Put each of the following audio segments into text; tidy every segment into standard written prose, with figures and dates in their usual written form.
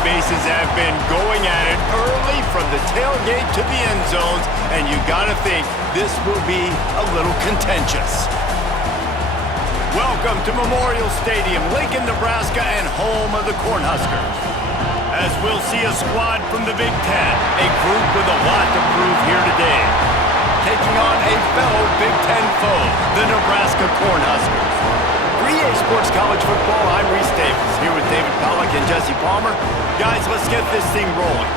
bases have been going at it early from the tailgate to the end zones, and you gotta think this will be a little contentious. Welcome to Memorial Stadium, Lincoln, Nebraska, and home of the Cornhuskers. As we'll see a squad from the Big Ten, a group with a lot to prove here today. Taking on a fellow Big Ten foe, the Nebraska Cornhuskers. For EA Sports College Football, I'm Reese Davis, here with David Pollack and Jesse Palmer. Guys, let's get this thing rolling.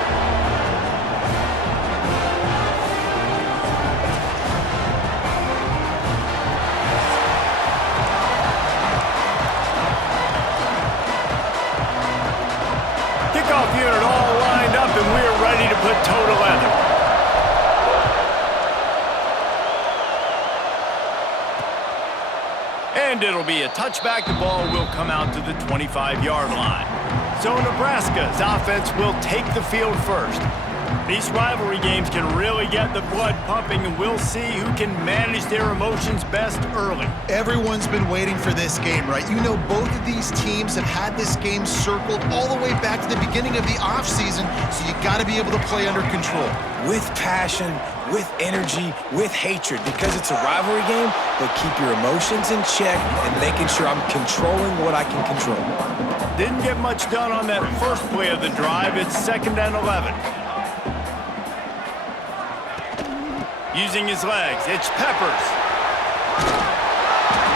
Kickoff unit all lined up, and we're ready to put toe to leather. And it'll be a touchback. The ball will come out to the 25-yard line. So Nebraska's offense will take the field first. These rivalry games can really get the blood pumping, and we'll see who can manage their emotions best early. Everyone's been waiting for this game, right? You know, both of these teams have had this game circled all the way back to the beginning of the offseason, so you got to be able to play under control. With passion, with energy, with hatred, because it's a rivalry game, but keep your emotions in check and making sure I'm controlling what I can control. Didn't get much done on that first play of the drive. It's 2nd and 11. Using his legs, it's Peppers.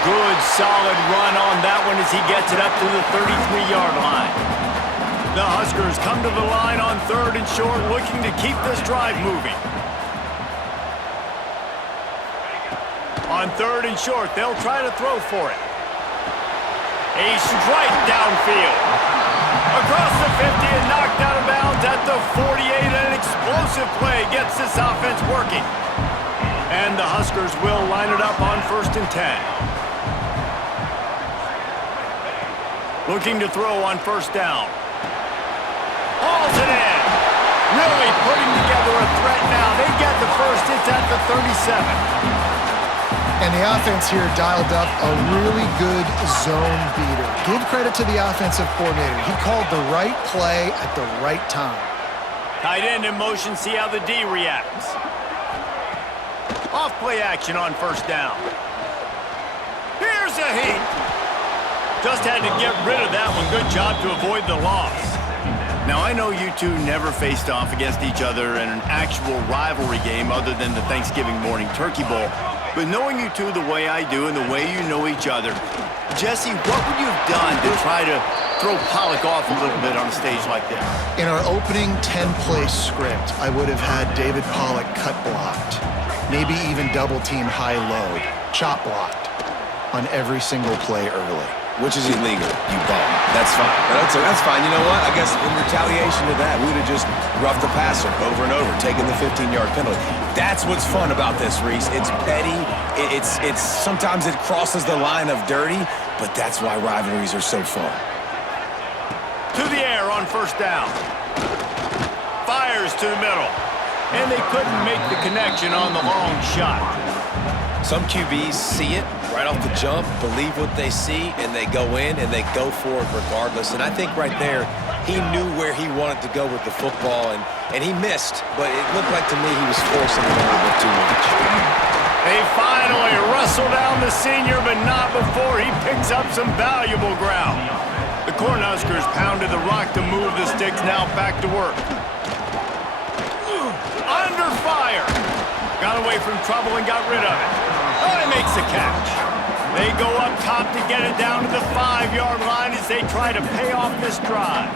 Good, solid run on that one as he gets it up to the 33-yard line. The Huskers come to the line on 3rd and short, looking to keep this drive moving. On 3rd and short, they'll try to throw for it. A strike downfield. Across the 50 and knocked out of bounds at the 48. An explosive play gets this offense working. And the Huskers will line it up on 1st and 10. Looking to throw on 1st down. Hauls it in. Really putting together a threat now. They get the first. It's at the 37. And the offense here dialed up a really good zone beater. Give credit to the offensive coordinator. He called the right play at the right time. Tight end in motion. See how the D reacts. Off play action on 1st down. Here's a heat. Just had to get rid of that one. Good job to avoid the loss. Now, I know you two never faced off against each other in an actual rivalry game other than the Thanksgiving morning Turkey Bowl. But knowing you two the way I do and the way you know each other, Jesse, what would you have done to try to throw Pollack off a little bit on a stage like this? In our opening 10-play script, I would have had David Pollack cut blocked. Maybe even double-team high-low, chop blocked on every single play early. Which is illegal, you bum. That's fine. That's fine. You know what? I guess in retaliation to that, we would have just roughed the passer over and over, taking the 15-yard penalty. That's what's fun about this, Reese. It's petty. It's sometimes it crosses the line of dirty, but that's why rivalries are so fun. To the air on 1st down. Fires to the middle. And they couldn't make the connection on the long shot. Some QBs see it right off the jump, believe what they see, and they go in and they go for it regardless. And I think right there, he knew where he wanted to go with the football, and he missed, but it looked like to me he was forcing it a little bit too much. They finally wrestle down the senior, but not before he picks up some valuable ground. The Cornhuskers pounded the rock to move the sticks, now back to work. Under fire. Got away from trouble and got rid of it. Oh, he makes the catch. They go up top to get it down to the 5-yard line as they try to pay off this drive.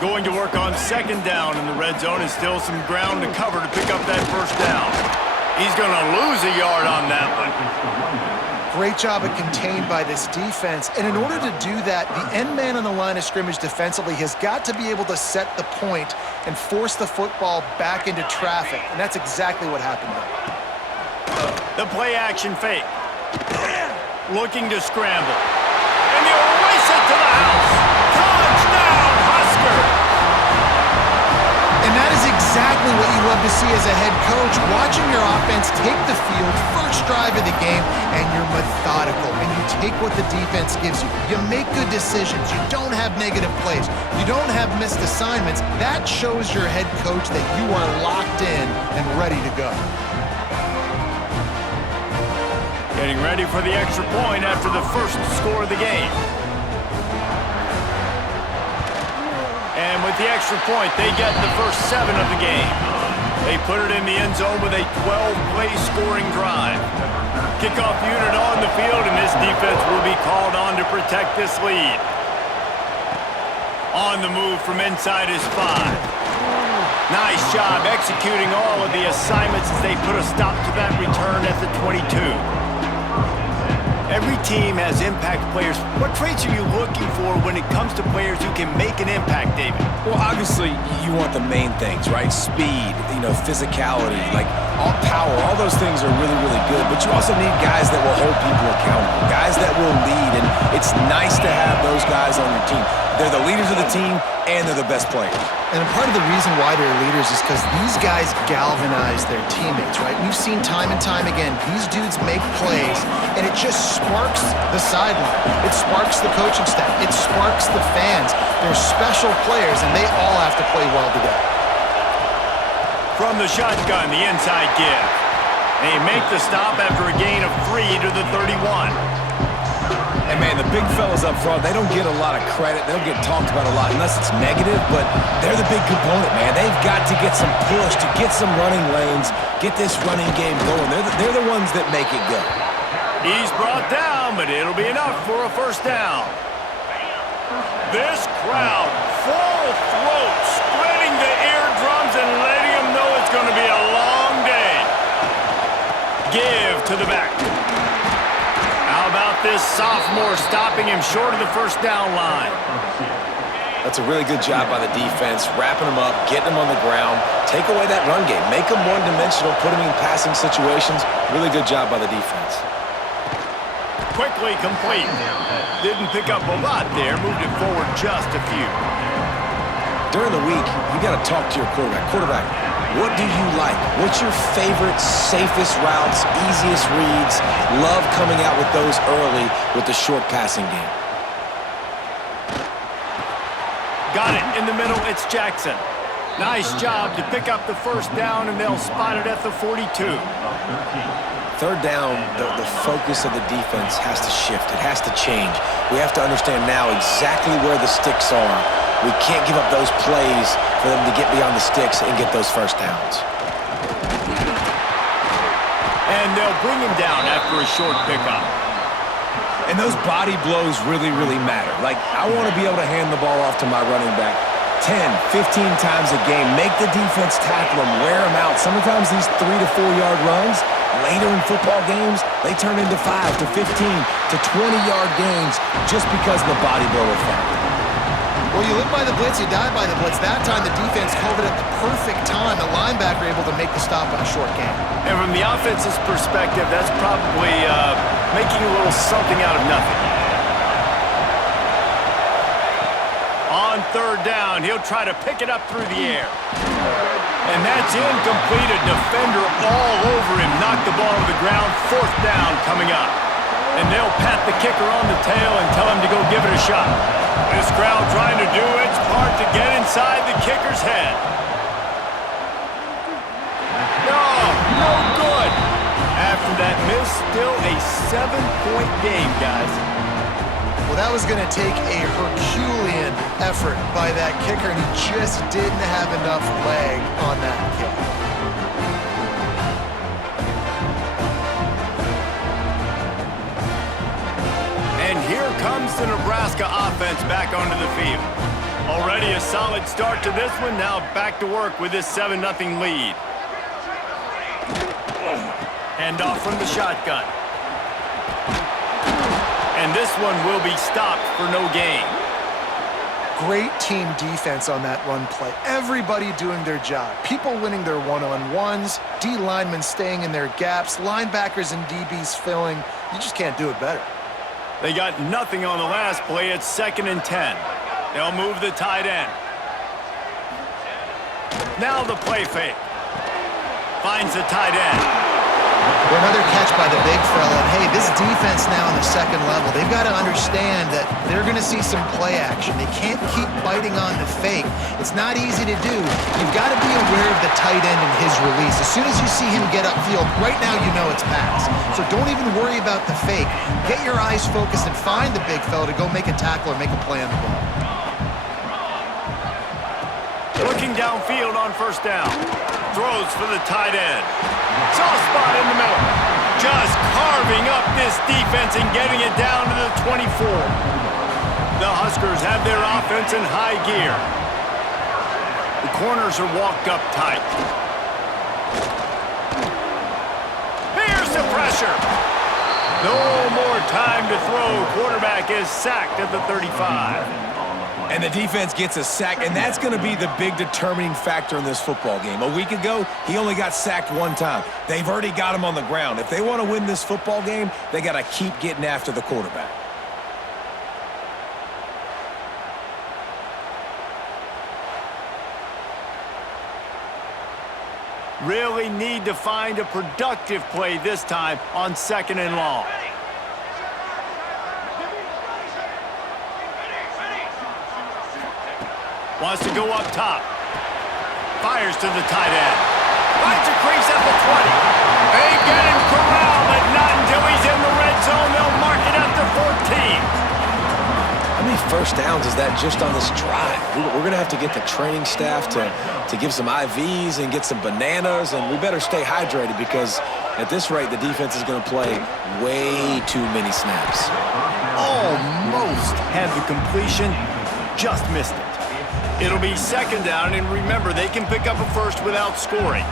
Going to work on 2nd down in the red zone, and still some ground to cover to pick up that 1st down. He's going to lose a yard on that one. Great job of contained by this defense. And in order to do that, the end man on the line of scrimmage defensively has got to be able to set the point and force the football back into traffic. And that's exactly what happened there. The play action fake. Looking to scramble. And they'll race it to the house. Touchdown, Husker! And that is exactly what you love to see as a head coach, watching your offense take the field first drive of the game, and you're methodical, and you take what the defense gives you. You make good decisions. You don't have negative plays. You don't have missed assignments. That shows your head coach that you are locked in and ready to go. Getting ready for the extra point after the first score of the game. And with the extra point, they get the first 7 of the game. They put it in the end zone with a 12-play scoring drive. Kickoff unit on the field, and this defense will be called on to protect this lead. On the move from inside his 5. Nice job executing all of the assignments as they put a stop to that return at the 22. Every team has impact players. What traits are you looking for when it comes to players who can make an impact, David? Well, obviously, you want the main things, right? Speed, physicality, like all power, all those things are really, really good. But you also need guys that will hold people accountable, guys that will lead, and it's nice to have those guys on your team. They're the leaders of the team, and they're the best players. And part of the reason why they're leaders is because these guys galvanize their teammates, right? We've seen time and time again, these dudes make plays, and it just sparks the sideline. It sparks the coaching staff. It sparks the fans. They're special players, and they all have to play well together. From the shotgun, the inside give. They make the stop after a gain of 3 to the 31. And, man, the big fellas up front, they don't get a lot of credit. They don't get talked about a lot unless it's negative, but they're the big component, man. They've got to get some push, to get some running lanes, get this running game going. They're the ones that make it go. He's brought down, but it'll be enough for a first down. This crowd, full throat, spreading the eardrums and letting them know it's going to be a long day. Give to the back. How about this sophomore stopping him short of the first down line? That's a really good job by the defense, wrapping them up, getting them on the ground, take away that run game, make them one-dimensional, put them in passing situations. Really good job by the defense. Quickly complete. Didn't pick up a lot there, moved it forward just a few. During the week, you got to talk to your quarterback. Quarterback, what do you like? What's your favorite, safest routes, easiest reads? Love coming out with those early with the short passing game. Got it in the middle, it's Jackson. Nice job to pick up the first down, and they'll spot it at the 42. Third down, the focus of the defense has to shift. It has to change. We have to understand now exactly where the sticks are. We can't give up those plays for them to get beyond the sticks and get those first downs. And they'll bring him down after a short pickup. And those body blows really, really matter. Like, I want to be able to hand the ball off to my running back 10, 15 times a game. Make the defense tackle them, wear them out. Sometimes these 3 to 4 yard runs, later in football games, they turn into 5 to 15 to 20-yard gains just because of the body blow effect. Well, you live by the blitz, you die by the blitz. That time the defense called it at the perfect time. The linebacker able to make the stop on a short gain. And from the offense's perspective, that's probably making a little something out of nothing. On third down, he'll try to pick it up through the air. And that's incomplete. A defender all over him. Knocked the ball to the ground. Fourth down coming up. And they'll pat the kicker on the tail and tell him to go give it a shot. This crowd trying to do its part to get inside the kicker's head. No good. After that miss, still a 7-point game, guys. Well, that was going to take a Herculean effort by that kicker, and he just didn't have enough leg on that kick. And here comes the Nebraska offense back onto the field. Already a solid start to this one. Now back to work with this 7-0 lead. Hand off from the shotgun. And this one will be stopped for no gain. Great team defense on that run play. Everybody doing their job. People winning their one-on-ones, D linemen staying in their gaps, linebackers and DBs filling. You just can't do it better. They got nothing on the last play. It's 2nd and 10. They'll move the tight end. Now the play fake. finds the tight end. Well, another catch by the big fella. And hey, this defense now on the second level, they've got to understand that they're going to see some play action. They can't keep biting on the fake. It's not easy to do. You've got to be aware of the tight end and his release. As soon as you see him get upfield, right now you know it's pass. So don't even worry about the fake. Get your eyes focused and find the big fella to go make a tackle or make a play on the ball. Looking downfield on first down. Throws for the tight end. Soft spot in the middle. Just carving up this defense and getting it down to the 24. The Huskers have their offense in high gear. The corners are walked up tight. Here's the pressure. No more time to throw. Quarterback is sacked at the 35. And the defense gets a sack, and that's going to be the big determining factor in this football game. A week ago, he only got sacked one time. They've already got him on the ground. If they want to win this football game, they got to keep getting after the quarterback. Really need to find a productive play this time on 2nd and long. Wants to go up top. Fires to the tight end. Finds a crease at the 20. They get him corralled, but not until he's in the red zone. They'll mark it at the 14. How many first downs is that just on this drive? We're going to have to get the training staff to give some IVs and get some bananas, and we better stay hydrated because at this rate, the defense is going to play way too many snaps. Almost had the completion, just missed it. It'll be 2nd down, and remember, they can pick up a first without scoring.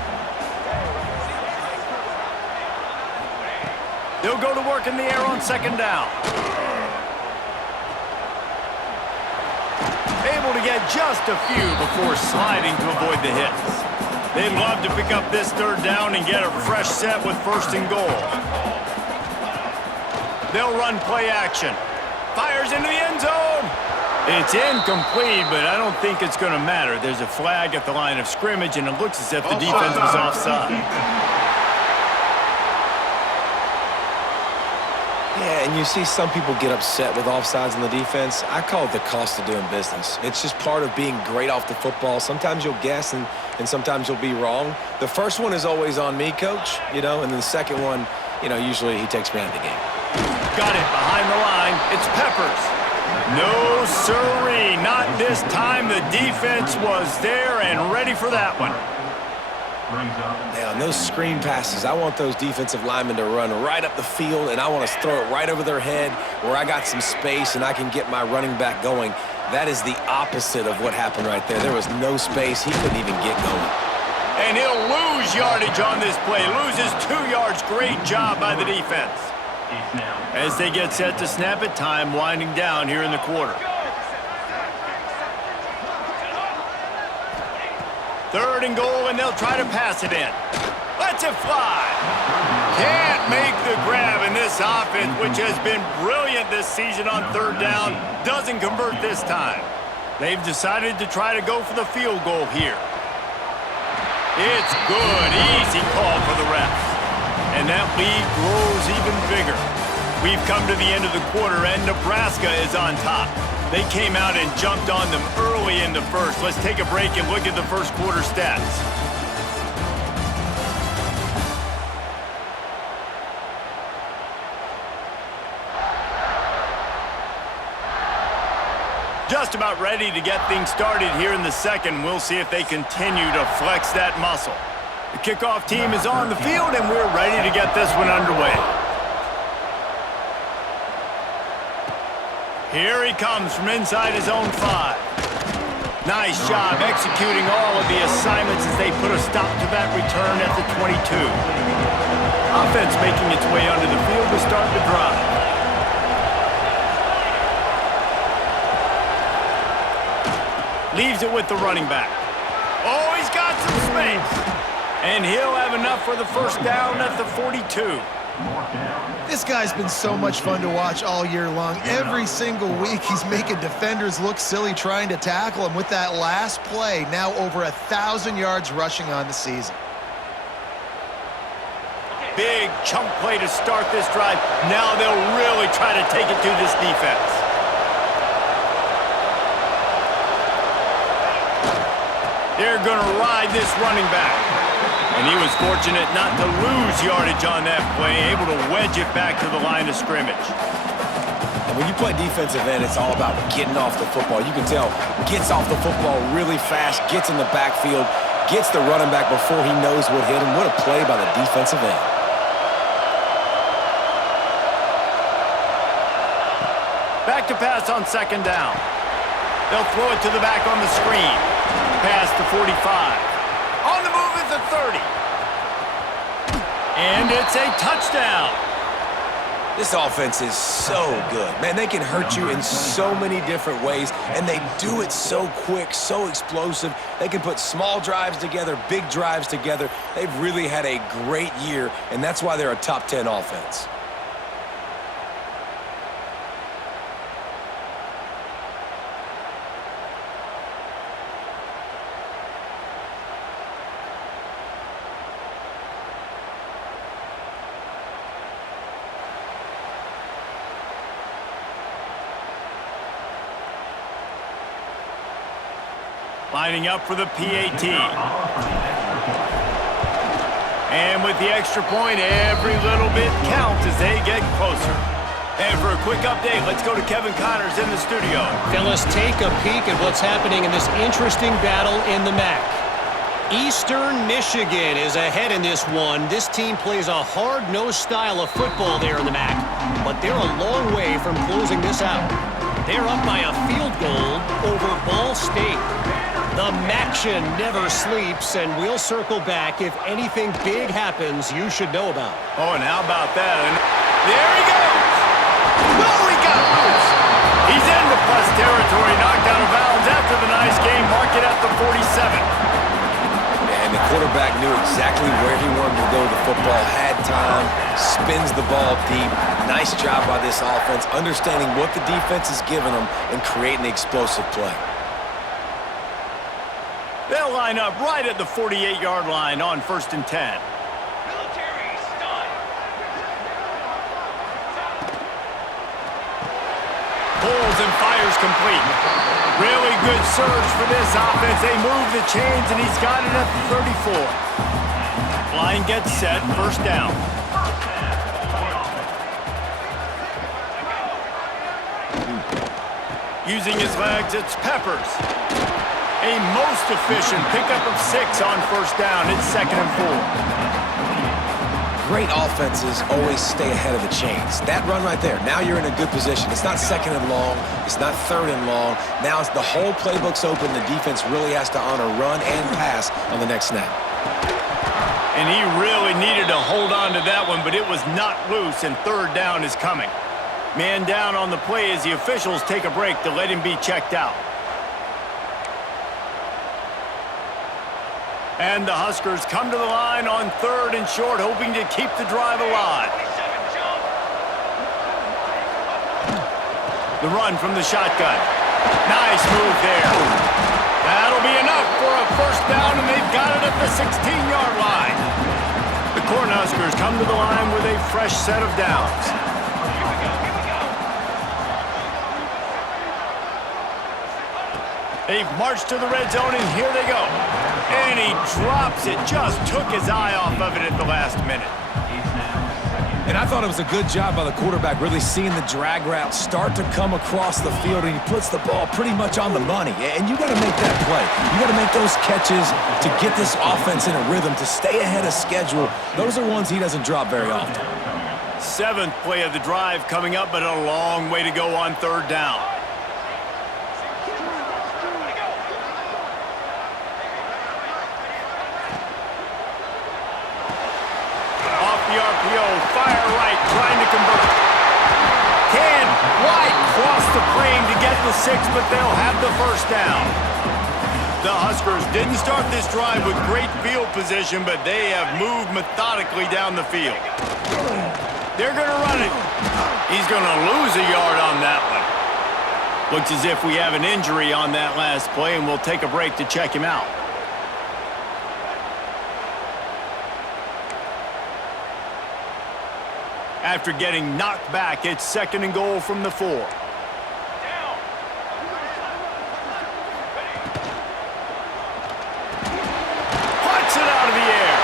They'll go to work in the air on 2nd down. Able to get just a few before sliding to avoid the hits. They'd love to pick up this 3rd down and get a fresh set with 1st and goal. They'll run play action. Fires into the end zone. It's incomplete, but I don't think it's going to matter. There's a flag at the line of scrimmage, and it looks as if the defense was offside. Yeah, and you see some people get upset with offsides in the defense. I call it the cost of doing business. It's just part of being great off the football. Sometimes you'll guess, and sometimes you'll be wrong. The first one is always on me, Coach, and then the second one, usually he takes me out of the game. Got it behind the line. It's Peppers. No, sirree, not this time. The defense was there and ready for that one. Yeah, on those screen passes, I want those defensive linemen to run right up the field, and I want to throw it right over their head where I got some space and I can get my running back going. That is the opposite of what happened right there. There was no space. He couldn't even get going. And he'll lose yardage on this play. Loses 2 yards. Great job by the defense. As they get set to snap it, time winding down here in the quarter. 3rd and goal, and they'll try to pass it in. Lets it fly. Can't make the grab, and this offense, which has been brilliant this season on 3rd down, doesn't convert this time. They've decided to try to go for the field goal here. It's good. Easy call for the refs. And that lead grows even bigger. We've come to the end of the quarter, and Nebraska is on top. They came out and jumped on them early in the first. Let's take a break and look at the first quarter stats. Just about ready to get things started here in the second. We'll see if they continue to flex that muscle. The kickoff team is on the field, and we're ready to get this one underway. Here he comes from inside his own 5. Nice job executing all of the assignments as they put a stop to that return at the 22. Offense making its way onto the field to start the drive. Leaves it with the running back. Oh, he's got some space. And he'll have enough for the first down at the 42. This guy's been so much fun to watch all year long. Every single week, he's making defenders look silly trying to tackle him with that last play. Now over 1,000 yards rushing on the season. big chunk play to start this drive. Now they'll really try to take it to this defense. They're going to ride this running back. And he was fortunate not to lose yardage on that play, able to wedge it back to the line of scrimmage. And when you play defensive end, it's all about getting off the football. You can tell, gets off the football really fast, gets in the backfield, gets the running back before he knows what hit him. What a play by the defensive end. Back to pass on second down. They'll throw it to the back on the screen. Pass to 45. On the move is the 30. And it's a touchdown. This offense is so good. Man, they can hurt you in so many different ways, and they do it so quick, so explosive. They can put small drives together, big drives together. They've really had a great year, and that's why they're a top 10 offense. Lining up for the PAT. And with the extra point, every little bit counts as they get closer. And for a quick update, let's go to Kevin Connors in the studio. Fellas, take a peek at what's happening in this interesting battle in the MAC. Eastern Michigan is ahead in this one. This team plays a hard-nosed style of football there in the MAC, but they're a long way from closing this out. They're up by a field goal over Ball State. The MACtion never sleeps, and we'll circle back if anything big happens you should know about. Oh, and how about that? And there he goes! Oh, he got loose! He's into plus territory, knocked out of bounds after the nice game. Mark it at the 47. And the quarterback knew exactly where he wanted to go with the football, had time, spins the ball deep. Nice job by this offense, understanding what the defense is giving them and creating the explosive play. They'll line up right at the 48-yard line on 1st and 10. Military stun. Pulls and fires complete. Really good surge for this offense. They move the chains, and he's got it at the 34. Line gets set, 1st down. Using his legs, it's Peppers. A most efficient pickup of 6 on 1st down. It's 2nd and 4. Great offenses always stay ahead of the chains. That run right there, now you're in a good position. It's not 2nd and long. It's not 3rd and long. Now it's the whole playbook's open. The defense really has to honor run and pass on the next snap. And he really needed to hold on to that one, but it was not loose, and 3rd down is coming. Man down on the play as the officials take a break to let him be checked out. And the Huskers come to the line on 3rd and short, hoping to keep the drive alive. The run from the shotgun. Nice move there. That'll be enough for a 1st down, and they've got it at the 16-yard line. The Cornhuskers come to the line with a fresh set of downs. They've marched to the red zone, and here they go. And he drops it. Just took his eye off of it at the last minute. And I thought it was a good job by the quarterback, really seeing the drag route start to come across the field, and he puts the ball pretty much on the money. And you got to make that play. You got to make those catches to get this offense in a rhythm, to stay ahead of schedule. Those are ones he doesn't drop very often. 7th play of the drive coming up, but a long way to go on 3rd down. The RPO, fire right, trying to convert. Can White cross the plane to get the 6, but they'll have the 1st down. The Huskers didn't start this drive with great field position, but they have moved methodically down the field. They're going to run it. He's going to lose a yard on that one. Looks as if we have an injury on that last play, and we'll take a break to check him out. After getting knocked back, it's 2nd and goal from the 4. Down. Puts it out of the air.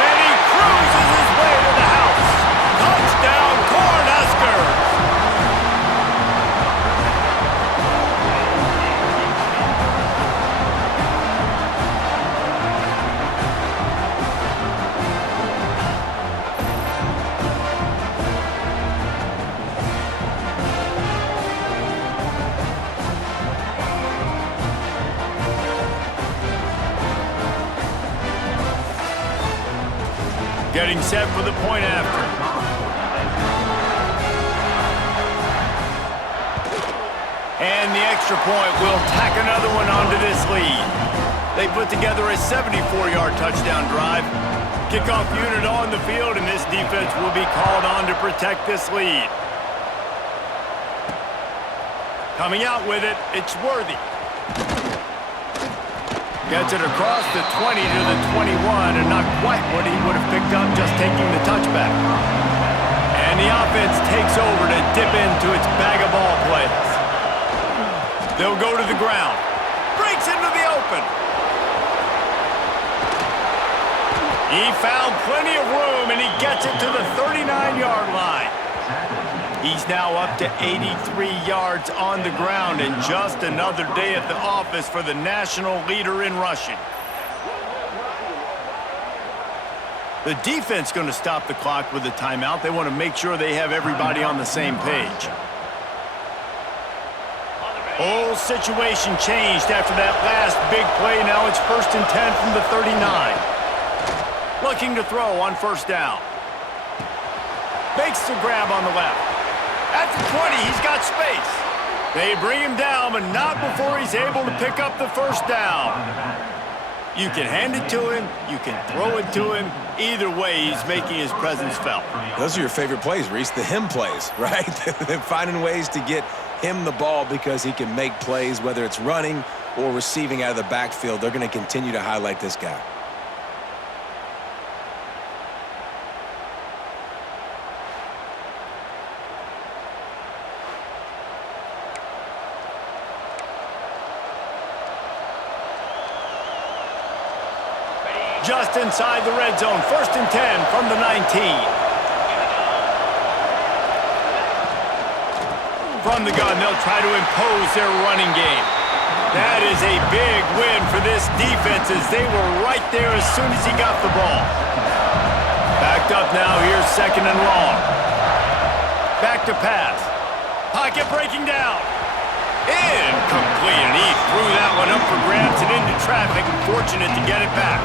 And he cruises his way to the house. Touchdown, Cornhuskers! Getting set for the point after. And the extra point will tack another one onto this lead. They put together a 74-yard touchdown drive. Kickoff unit on the field, and this defense will be called on to protect this lead. Coming out with it, it's Worthy. Gets it across the 20 to the 21, and not quite what he would have picked up just taking the touchback. And the offense takes over to dip into its bag of ball plays. They'll go to the ground. Breaks into the open. He found plenty of room, and he gets it to the 39-yard line. He's now up to 83 yards on the ground, and just another day at the office for the national leader in rushing. The defense going to stop the clock with a timeout. They want to make sure they have everybody on the same page. Whole situation changed after that last big play. Now it's 1st and 10 from the 39. Looking to throw on 1st down. Makes the grab on the left. At the 20, he's got space. They bring him down, but not before he's able to pick up the 1st down. You can hand it to him. You can throw it to him. Either way, he's making his presence felt. Those are your favorite plays, Reese, the him plays, right? Finding ways to get him the ball because he can make plays, whether it's running or receiving out of the backfield. They're going to continue to highlight this guy. Just inside the red zone, 1st and 10 from the 19. From the gun, they'll try to impose their running game. That is a big win for this defense as they were right there as soon as he got the ball. Backed up now, here's 2nd and long. Back to pass. Pocket breaking down. Incomplete, and he threw that one up for grabs and into traffic. Fortunate to get it back.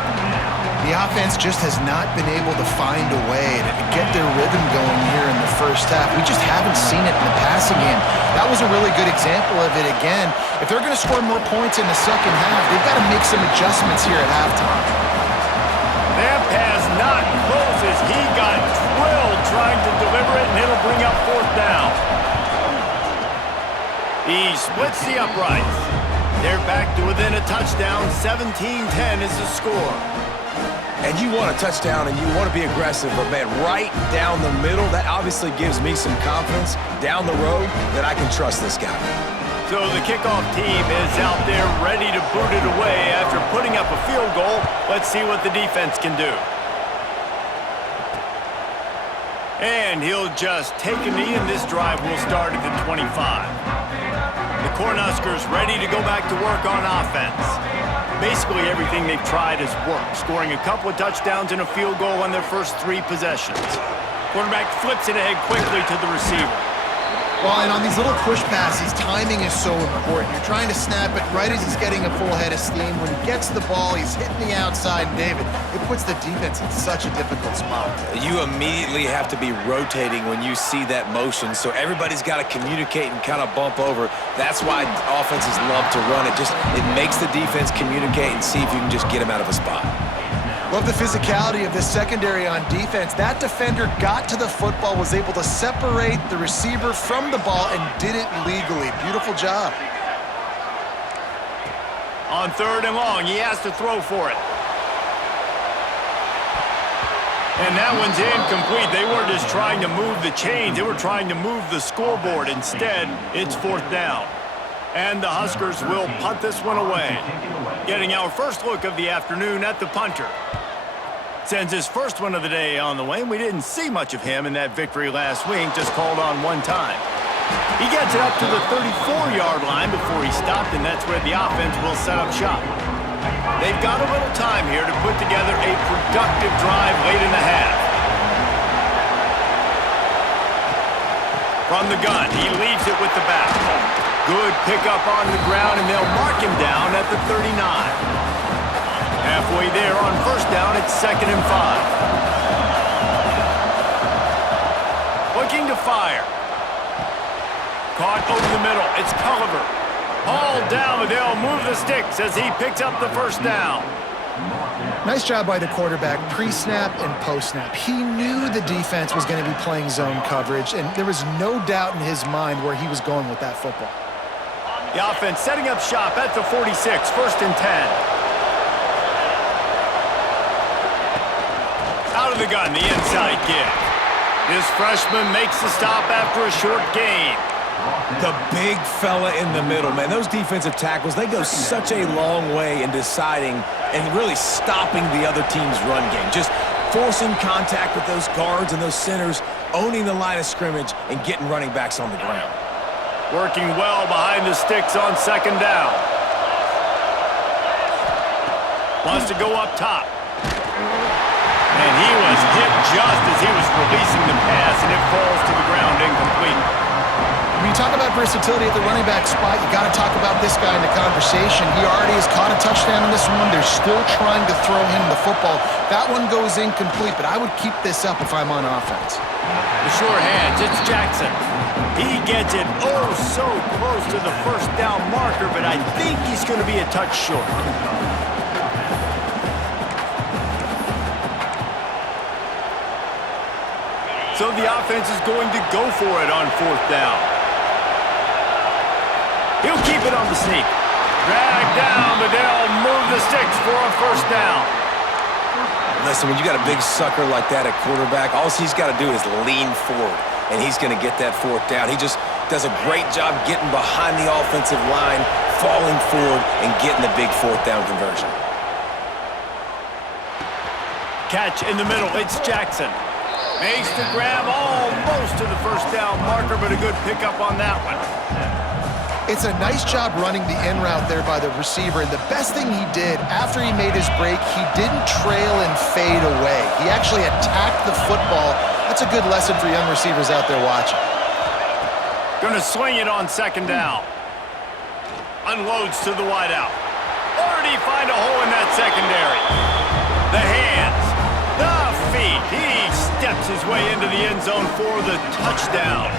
The offense just has not been able to find a way to get their rhythm going here in the 1st half. We just haven't seen it in the passing game. That was a really good example of it again. If they're going to score more points in the 2nd half, they've got to make some adjustments here at halftime. That pass not close as he got drilled trying to deliver it, and it'll bring up 4th down. He splits the uprights. They're back to within a touchdown. 17-10 is the score. And you want a touchdown and you want to be aggressive, but man, right down the middle, that obviously gives me some confidence down the road that I can trust this guy. So the kickoff team is out there ready to boot it away after putting up a field goal. Let's see what the defense can do. And he'll just take a knee, and this drive will start at the 25. The Cornhuskers ready to go back to work on offense. Basically everything they've tried has worked, scoring a couple of touchdowns and a field goal on their first 3 possessions. Quarterback flips it ahead quickly to the receiver. Well, and on these little push passes, timing is so important. You're trying to snap it right as he's getting a full head of steam. When he gets the ball, he's hitting the outside, and David, it puts the defense in such a difficult spot. You immediately have to be rotating when you see that motion, so everybody's got to communicate and kind of bump over. That's why offenses love to run it. It makes the defense communicate and see if you can just get him out of a spot. Love the physicality of this secondary on defense. That defender got to the football, was able to separate the receiver from the ball, and did it legally. Beautiful job. On 3rd and long, he has to throw for it. And that one's incomplete. They weren't just trying to move the chains. They were trying to move the scoreboard. Instead, it's 4th down. And the Huskers will punt this one away. Getting our first look of the afternoon at the punter. Sends his first one of the day on the way. We didn't see much of him in that victory last week. Just called on one time. He gets it up to the 34-yard line before he stopped, and that's where the offense will set up shop. They've got a little time here to put together a productive drive late in the half. From the gun, he leaves it with the back. Good pickup on the ground, and they'll mark him down at the 39. Halfway there on 1st down, it's 2nd and 5. Looking to fire. Caught over the middle. It's Culliver. All down, but they'll move the sticks as he picks up the 1st down. Nice job by the quarterback, pre-snap and post-snap. He knew the defense was going to be playing zone coverage, and there was no doubt in his mind where he was going with that football. The offense setting up shop at the 46, 1st and 10. Out of the gun, the inside kick. This freshman makes the stop after a short gain. The big fella in the middle, man. Those defensive tackles, they go such a long way in deciding and really stopping the other team's run game. Just forcing contact with those guards and those centers, owning the line of scrimmage, and getting running backs on the ground. Working well behind the sticks on 2nd down. Wants to go up top. And he was hit just as he was releasing the pass, and it falls to the ground incomplete. When you talk about versatility at the running back spot, you got to talk about this guy in the conversation. He already has caught a touchdown in this one. They're still trying to throw him the football. That one goes incomplete, but I would keep this up if I'm on offense. The sure hands, it's Jackson. He gets it oh so close to the 1st down marker, but I think he's going to be a touch short. So the offense is going to go for it on 4th down. He'll keep it on the sneak. Dragged down, but they'll move the sticks for a 1st down. Listen, when you got a big sucker like that at quarterback, all he's got to do is lean forward, and he's going to get that 4th down. He just does a great job getting behind the offensive line, falling forward, and getting the big 4th down conversion. Catch in the middle, it's Jackson. Makes the grab almost to the 1st down marker, but a good pickup on that one. It's a nice job running the in route there by the receiver, and the best thing he did after he made his break, he didn't trail and fade away. He actually attacked the football. That's a good lesson for young receivers out there watching. Gonna swing it on 2nd down. Unloads to the wideout. Already find a hole in that secondary. The hands, the feet. He steps his way into the end zone for the touchdown.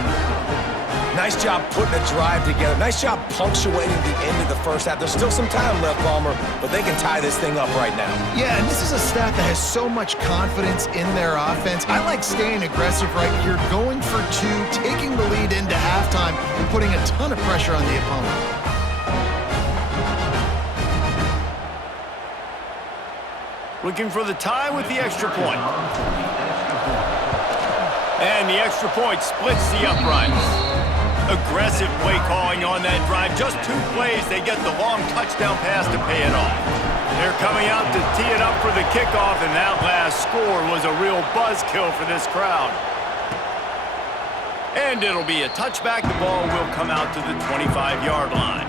Nice job putting a drive together. Nice job punctuating the end of the 1st half. There's still some time left, Palmer, but they can tie this thing up right now. Yeah, and this is a staff that has so much confidence in their offense. I like staying aggressive right here, going for 2, taking the lead into halftime, and putting a ton of pressure on the opponent. Looking for the tie with the extra point. And the extra point splits the uprights. Aggressive play calling on that drive. Just 2 plays, they get the long touchdown pass to pay it off. They're coming out to tee it up for the kickoff, and that last score was a real buzzkill for this crowd. And it'll be a touchback. The ball will come out to the 25-yard line.